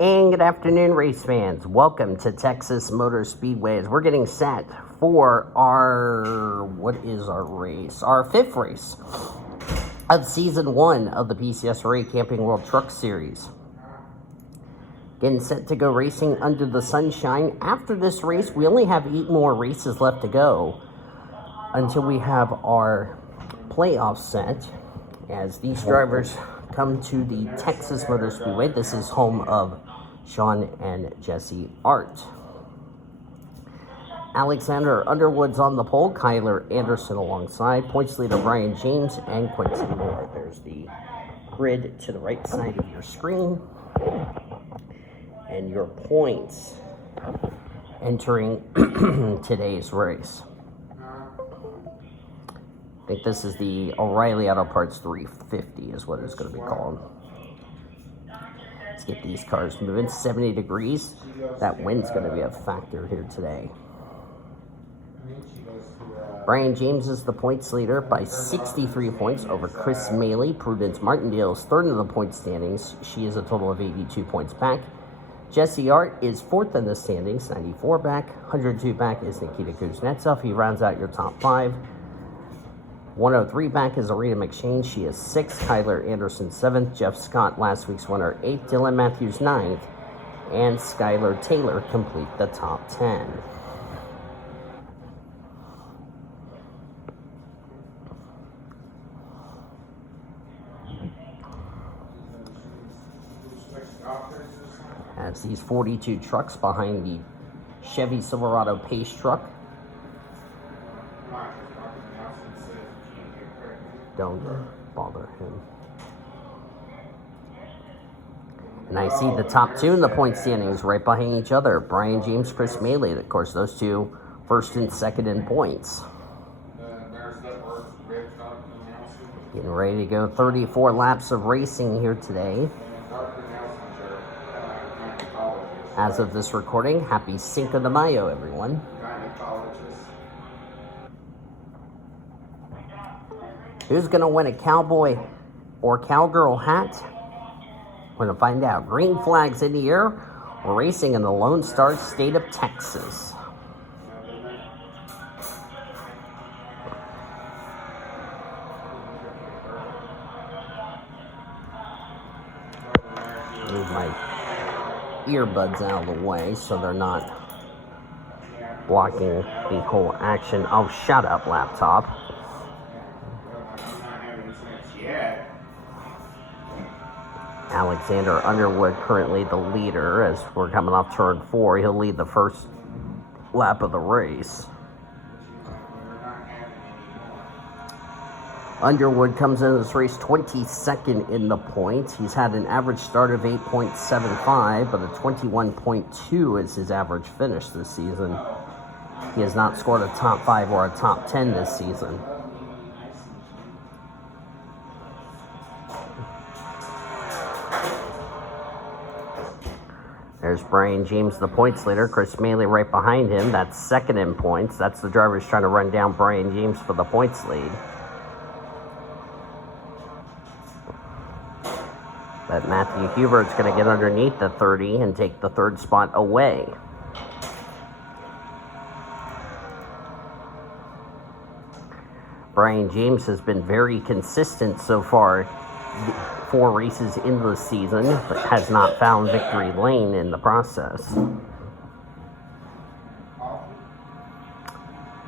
And good afternoon, race fans. Welcome to Texas Motor Speedway as we're getting set for our race? Our fifth race of Season 1 of the PCSRA Camping World Truck Series. Getting set to go racing under the sunshine. After this race, we only have 8 more races left to go until we have our playoff set as these drivers come to the Texas Motor Speedway. This is home of Sean and Jesse Art. Alexander Underwood's on the pole, Kyler Anderson alongside, points leader Brian James and Quentin Moore. There's the grid to the right side of your screen and your points entering today's race. I think this is the O'Reilly Auto Parts 350 is what it's going to be called. Let's get these cars moving. 70 degrees. That wind's going to be a factor here today. Brian James is the points leader by 63 points over Chris Maley. Prudence Martindale is third in the point standings. She is a total of 82 points back. Jesse Art is fourth in the standings, 94 back. 102 back is Nikita Kuznetsov. He rounds out your top 5. 103 back is Arena McShane. She is 6th. Kyler Anderson 7th. Jeff Scott, last week's winner, 8th. Dylan Matthews 9th. And Skylar Taylor complete the top 10. As these 42 trucks behind the Chevy Silverado Pace truck. Don't bother him. And I see the top 2 in the point standings right behind each other. Brian James, Chris Maley. Of course, those two first and second in points. Getting ready to go. 34 laps of racing here today. As of this recording, happy Cinco de Mayo, everyone. Who's going to win a cowboy or cowgirl hat? We're going to find out. Green flags in the air. We're racing in the Lone Star State of Texas. Move my earbuds out of the way so they're not blocking the whole action. Oh, shut up, laptop. Alexander Underwood currently the leader as we're coming off turn 4. He'll lead the first lap of the race. Underwood comes into this race 22nd in the points. He's had an average start of 8.75, but a 21.2 is his average finish this season. He has not scored a top 5 or a top 10 this season. There's Brian James, the points leader. Chris Maley right behind him. That's second in points. That's the driver who's trying to run down Brian James for the points lead. But Matthew Hubert's going to get underneath the 30 and take the third spot away. Brian James has been very consistent so far. 4 races into the season, but has not found victory lane in the process.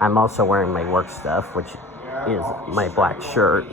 I'm also wearing my work stuff, which is my black shirt.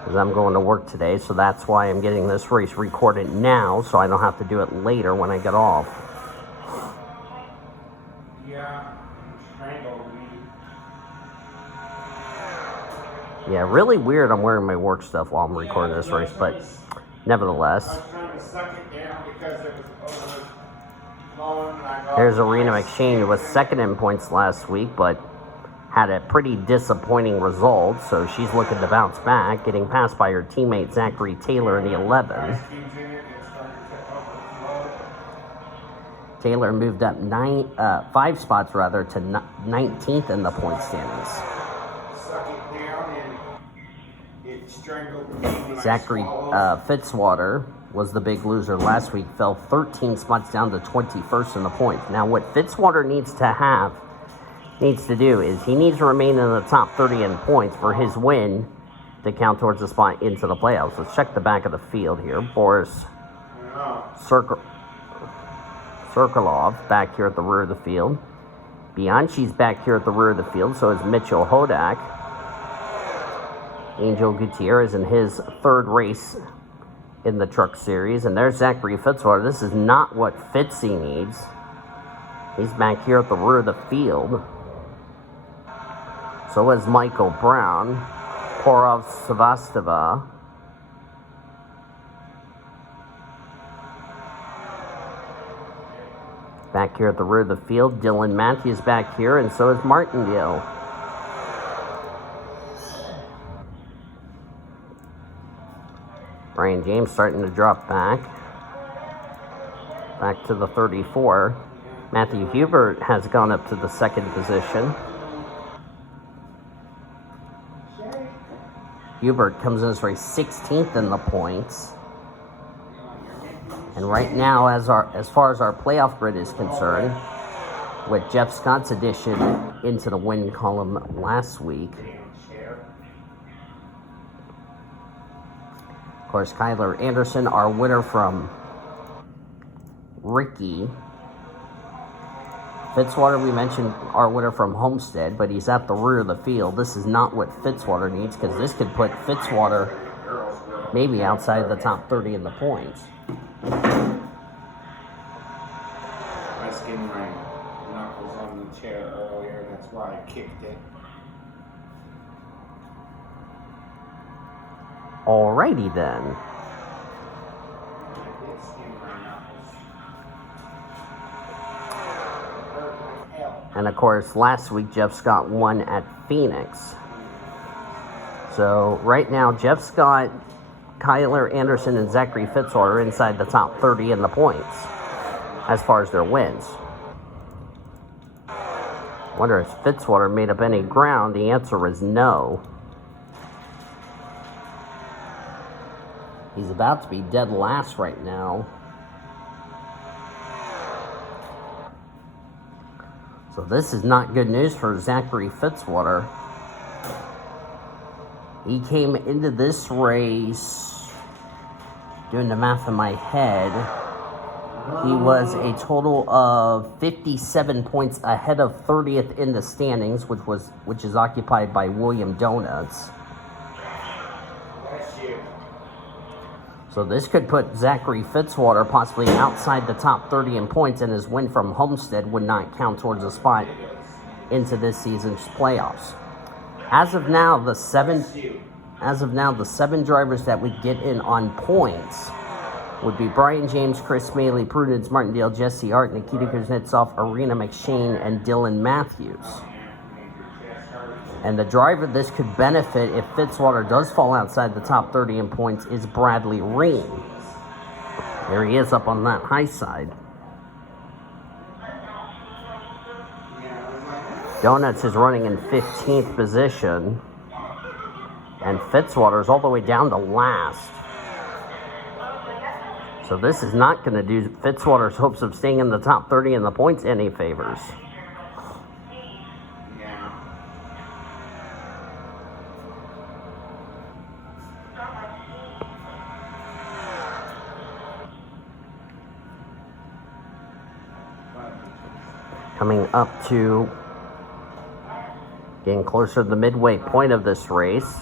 Because I'm going to work today, so that's why I'm getting this race recorded now, so I don't have to do it later when I get off. Yeah, really weird I'm wearing my work stuff while I'm recording this race, but nevertheless. There's Arena McShane, who was second in points last week, but had a pretty disappointing result, so she's looking to bounce back, getting passed by her teammate Zachary Taylor in the 11. Taylor moved up 5 spots to 19th in the point standings. Zachary Fitzwater was the big loser last week, fell 13 spots down to 21st in the points. Now, what Fitzwater needs to do is he needs to remain in the top 30 in points for his win to count towards the spot into the playoffs. Let's check the back of the field here. Boris Cirkulov back here at the rear of the field. Bianchi's back here at the rear of the field, so is Mitchell Hodak. Angel Gutierrez in his third race in the Truck Series. And there's Zachary Fitzwater. This is not what Fitzy needs. He's back here at the rear of the field. So is Michael Brown. Porov Savastava. Back here at the rear of the field. Dylan Matthews back here, and so is Martindale. Brian James starting to drop back to the 34. Matthew Hubert has gone up to the second position. Hubert comes in as race 16th in the points. And right now, as far as our playoff grid is concerned, with Jeff Scott's addition into the win column last week, of course, Kyler Anderson, our winner from Ricky. Fitzwater, we mentioned our winner from Homestead, but he's at the rear of the field. This is not what Fitzwater needs, because this could put Fitzwater maybe outside the top 30 in the points. I skinned my knuckles on the chair earlier, that's why I kicked it. Alrighty then. And of course, last week Jeff Scott won at Phoenix. So right now, Jeff Scott, Kyler Anderson, and Zachary Fitzwater are inside the top 30 in the points as far as their wins. Wonder if Fitzwater made up any ground. The answer is no. He's about to be dead last right now. So this is not good news for Zachary Fitzwater. He came into this race, doing the math in my head, he was a total of 57 points ahead of 30th in the standings, which is occupied by William Donuts. So this could put Zachary Fitzwater possibly outside the top 30 in points, and his win from Homestead would not count towards a spot into this season's playoffs. As of now, the seven drivers that would get in on points would be Brian James, Chris Maley, Prudence Martindale, Jesse Hart, Nikita Kuznetsov, Arena McShane, and Dylan Matthews. And the driver this could benefit if Fitzwater does fall outside the top 30 in points is Bradley Reen. There he is up on that high side. Donuts is running in 15th position. And Fitzwater is all the way down to last. So this is not going to do Fitzwater's hopes of staying in the top 30 in the points any favors. Coming up to getting closer to the midway point of this race,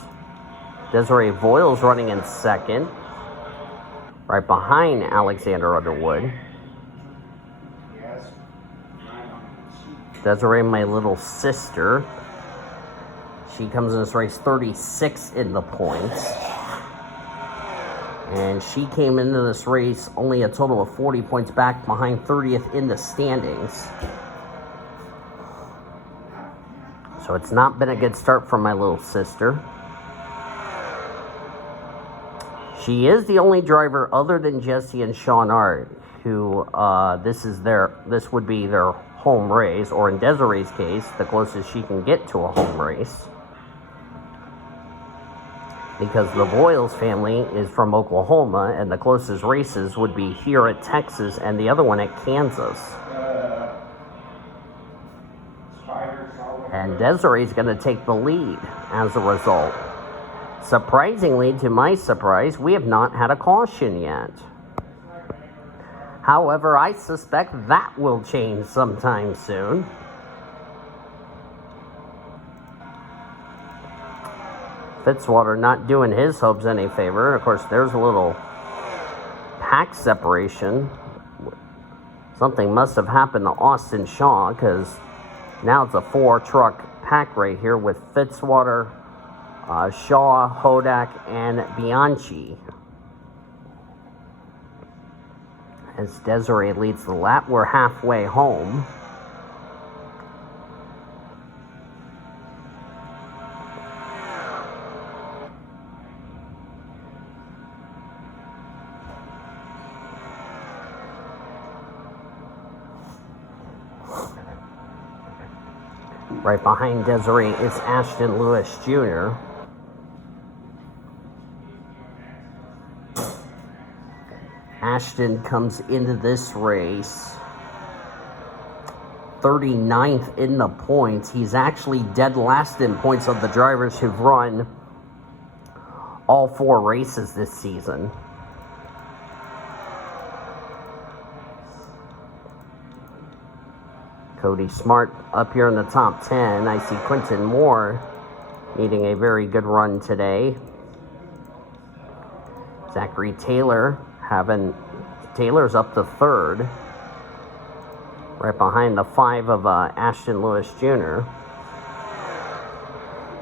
Desiree Voiles running in second, right behind Alexander Underwood. Desiree, my little sister, she comes in this race 36 in the points. And she came into this race only a total of 40 points back behind 30th in the standings. So it's not been a good start for my little sister. She is the only driver other than Jesse and Sean Art who this would be their home race, or in Desiree's case, the closest she can get to a home race. because the Boyles family is from Oklahoma, and the closest races would be here at Texas and the other one at Kansas. And Desiree's going to take the lead as a result. Surprisingly, to my surprise, we have not had a caution yet. However, I suspect that will change sometime soon. Fitzwater not doing his hopes any favor. Of course, there's a little pack separation. Something must have happened to Austin Shaw, because now it's a 4-truck pack right here with Fitzwater, Shaw, Hodak, and Bianchi. As Desiree leads the lap, we're halfway home. Right behind Desiree is Ashton Lewis Jr. Ashton comes into this race 39th in the points. He's actually dead last in points of the drivers who've run all 4 races this season. Cody Smart up here in the top 10. I see Quentin Moore needing a very good run today. Zachary Taylor Taylor's up to 3rd. Right behind the 5 of Ashton Lewis Jr.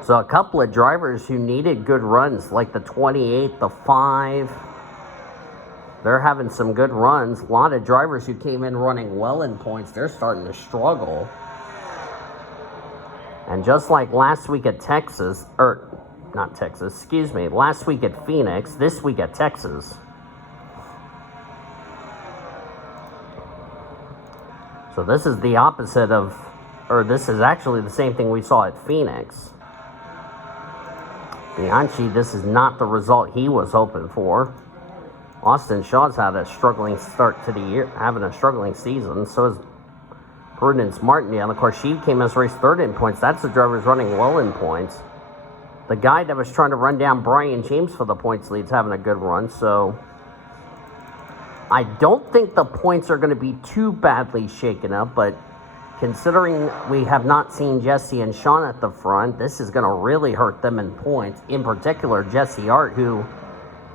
So a couple of drivers who needed good runs, like the 28, the 5. They're having some good runs. A lot of drivers who came in running well in points, they're starting to struggle. And just like last week at last week at Phoenix, this week at Texas. So this is the opposite of, or this is actually the same thing we saw at Phoenix. Bianchi, this is not the result he was hoping for. Austin Shaw's had a struggling start to the year, having a struggling season. So is Prudence Martin. And of course, she came as race 3rd in points. That's the driver who's running well in points. The guy that was trying to run down Brian James for the points lead's having a good run. So I don't think the points are going to be too badly shaken up. But considering we have not seen Jesse and Sean at the front, this is going to really hurt them in points. In particular, Jesse Art, who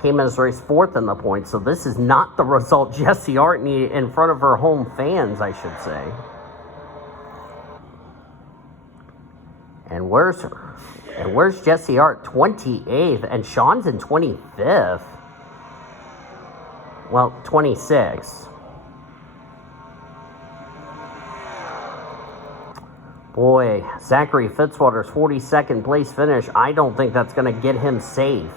came as race 4th in the points. So this is not the result Jesse Art needed in front of her home fans, I should say. And where's Jesse Art? 28th, and Sean's in 25th. Well, 26th. Boy, Zachary Fitzwater's 42nd place finish. I don't think that's going to get him safe.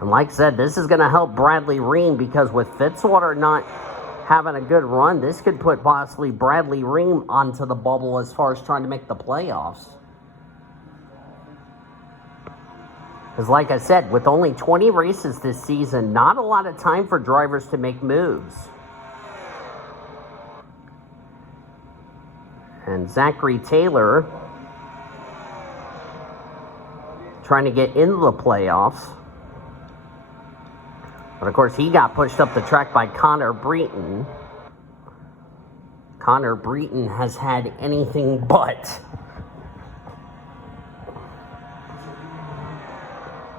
And like I said, this is going to help Bradley Ream, because with Fitzwater not having a good run, this could put possibly Bradley Ream onto the bubble as far as trying to make the playoffs. Because like I said, with only 20 races this season, not a lot of time for drivers to make moves. And Zachary Taylor trying to get into the playoffs. But of course, he got pushed up the track by Connor Breton. Connor Breton has had anything but.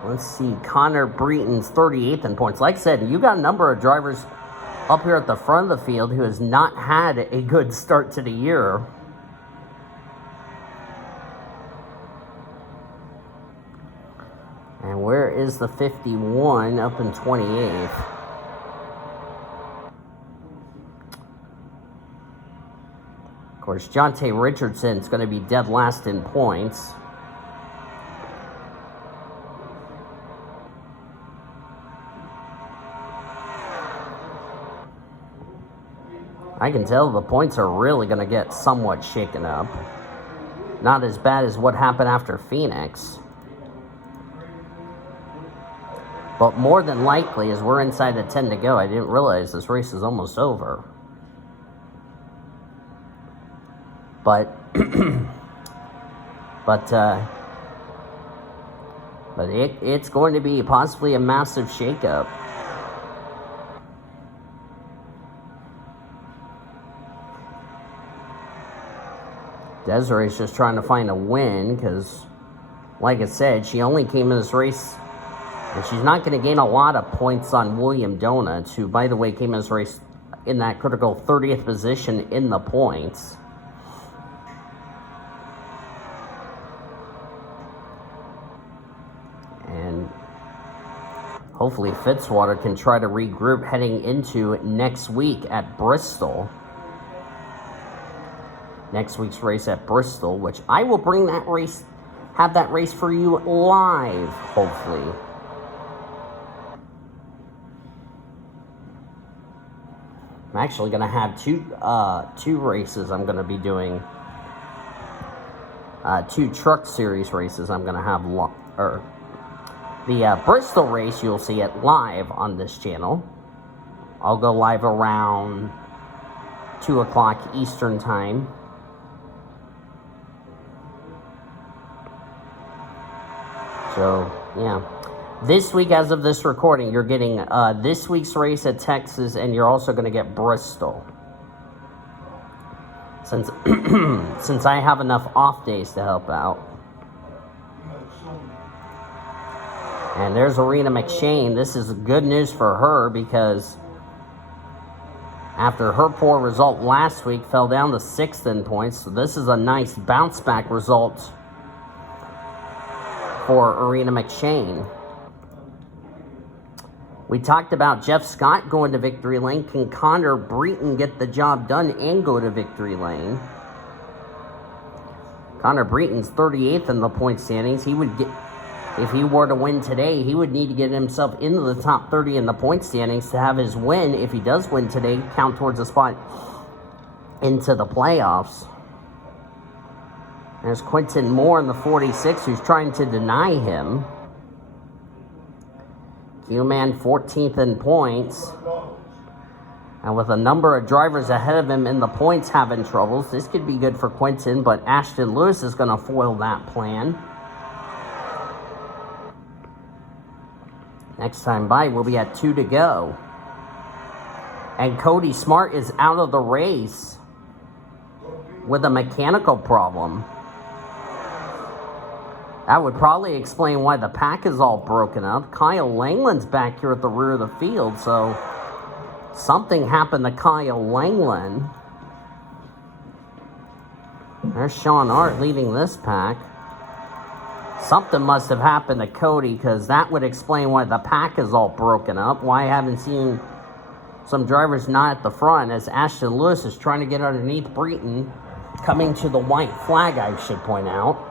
Let's see, Connor Breton's 38th in points. Like I said, you got a number of drivers up here at the front of the field who has not had a good start to the year. And where is the 51 up in 28th? Of course, Jonte Richardson's going to be dead last in points. I can tell the points are really going to get somewhat shaken up. Not as bad as what happened after Phoenix. But more than likely, as we're inside the 10 to go, I didn't realize this race is almost over. But it's going to be possibly a massive shakeup. Desiree's just trying to find a win because, like I said, she only came in this race, and she's not going to gain a lot of points on William Donuts, who, by the way, came in this race in that critical 30th position in the points. And hopefully Fitzwater can try to regroup heading into next week at Bristol. Next week's race at Bristol, which I will bring that race, have that race for you live, hopefully. I'm actually going to have two races I'm going to be doing. Two truck series races I'm going to have, the Bristol race you'll see it live on this channel. I'll go live around 2 o'clock Eastern time. So, yeah. This week, as of this recording, you're getting this week's race at Texas, and you're also going to get Bristol. Since since I have enough off days to help out. And there's Arena McShane. This is good news for her because after her poor result last week, fell down to 6th in points. So this is a nice bounce back result for Arena McShane. We talked about Jeff Scott going to victory lane. Can Connor Breton get the job done and go to victory lane? Connor Breton's 38th in the point standings. He would get, if he were to win today, he would need to get himself into the top 30 in the point standings to have his win, if he does win today, count towards a spot into the playoffs. There's Quentin Moore in the 46, who's trying to deny him. Q-Man 14th in points. And with a number of drivers ahead of him in the points having troubles, this could be good for Quentin, but Ashton Lewis is going to foil that plan. Next time by, we'll be at 2 to go. And Cody Smart is out of the race with a mechanical problem. That would probably explain why the pack is all broken up. Kyle Langland's back here at the rear of the field, so something happened to Kyle Langland. There's Sean Art leading this pack. Something must have happened to Cody, because that would explain why the pack is all broken up. Why I haven't seen some drivers not at the front, as Ashton Lewis is trying to get underneath Breton, coming to the white flag, I should point out.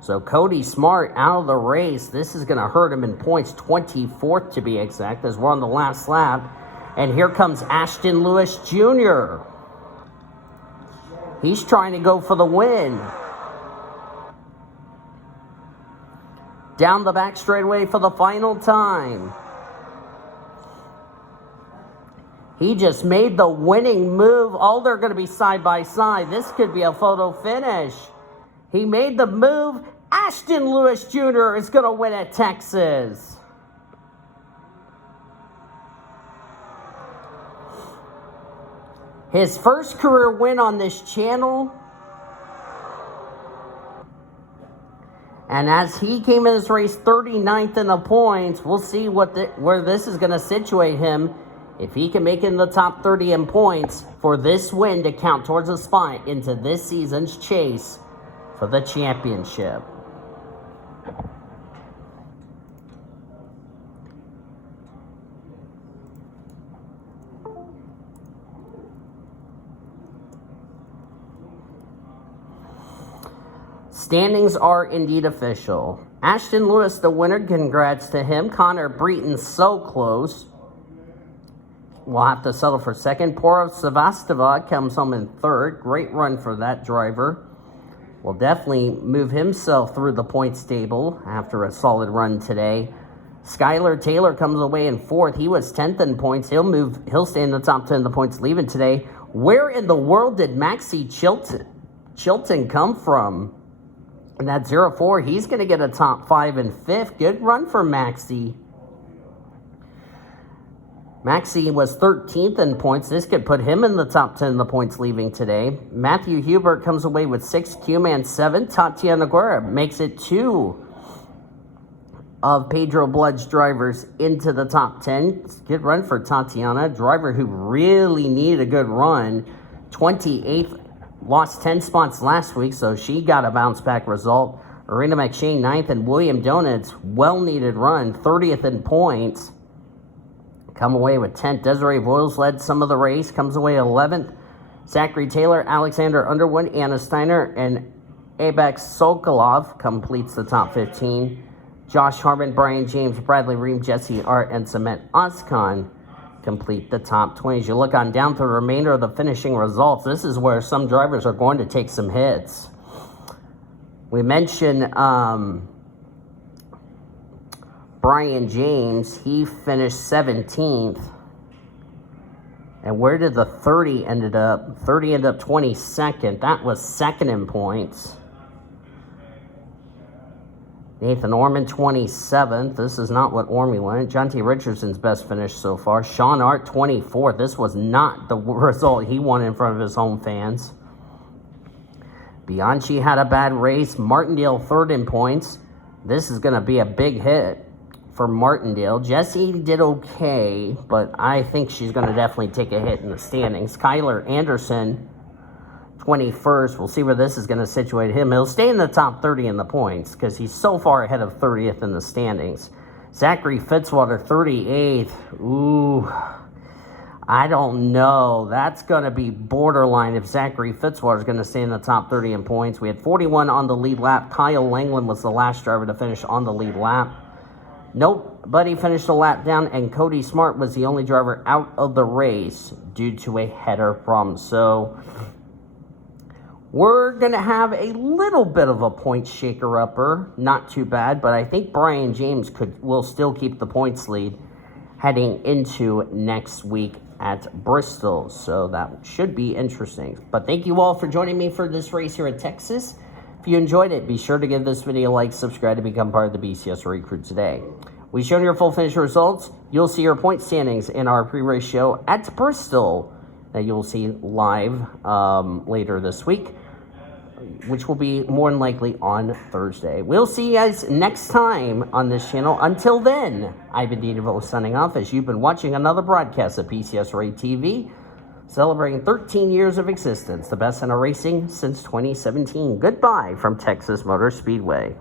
So Cody Smart out of the race. This is going to hurt him in points, 24th to be exact, as we're on the last lap. And here comes Ashton Lewis Jr. He's trying to go for the win. Down the back straightaway for the final time. He just made the winning move. Oh, they're going to be side by side. This could be a photo finish. He made the move. Ashton Lewis Jr. is going to win at Texas. His first career win on this channel. And as he came in this race 39th in the points, we'll see where this is going to situate him. If he can make it in the top 30 in points for this win to count towards a spot into this season's chase for the championship. Standings are indeed official. Ashton Lewis, the winner. Congrats to him. Connor Breton, so close. We'll have to settle for second. Porov Sevastova comes home in third. Great run for that driver. Will definitely move himself through the points table after a solid run today. Skylar Taylor comes away in 4th. He was 10th in points. He'll stay in the top 10 in the points leaving today. Where in the world did Maxie Chilton come from? And that 0-4, he's going to get a top 5 in 5th. Good run for Maxie. Maxie was 13th in points. This could put him in the top 10 in the points leaving today. Matthew Hubert comes away with 6, Q-Man 7. Tatiana Guerra makes it 2 of Pedro Blood's drivers into the top 10. Good run for Tatiana, driver who really needed a good run. 28th, lost 10 spots last week, so she got a bounce-back result. Arena McShane 9th, and William Donut's well-needed run, 30th in points. Come away with 10th. Desiree Voiles led some of the race, comes away 11th. Zachary Taylor, Alexander Underwood, Anna Steiner, and Abex Sokolov completes the top 15. Josh Harmon, Brian James, Bradley Ream, Jesse Art, and Cement Oscon complete the top 20. As you look on down through the remainder of the finishing results, this is where some drivers are going to take some hits. We mentioned Brian James. He finished 17th. And where did the 30 ended up? 30 ended up 22nd. That was second in points. Nathan Orman, 27th. This is not what Ormy went. John T. Richardson's best finish so far. Sean Art, 24th. This was not the result he won in front of his home fans. Bianchi had a bad race. Martindale, 3rd in points. This is going to be a big hit for Martindale. Jessie did okay, but I think she's going to definitely take a hit in the standings. Kyler Anderson, 21st. We'll see where this is going to situate him. He'll stay in the top 30 in the points because he's so far ahead of 30th in the standings. Zachary Fitzwater, 38th. Ooh, I don't know. That's going to be borderline if Zachary Fitzwater is going to stay in the top 30 in points. We had 41 on the lead lap. Kyle Langland was the last driver to finish on the lead lap. Nobody finished a lap down, and Cody Smart was the only driver out of the race due to a header problem. So we're going to have a little bit of a point shaker-upper. Not too bad, but I think Brian James will still keep the points lead heading into next week at Bristol. So that should be interesting. But thank you all for joining me for this race here at Texas. If you enjoyed it, be sure to give this video a like, subscribe to become part of the PCSRA crew today. We've shown your full finish results. You'll see your point standings in our pre-race show at Bristol that you'll see live later this week, which will be more than likely on Thursday. We'll see you guys next time on this channel. Until then, I've been Dean DeVoe signing off as you've been watching another broadcast of PCSRA TV, celebrating 13 years of existence, the best in our racing since 2017. Goodbye from Texas Motor Speedway.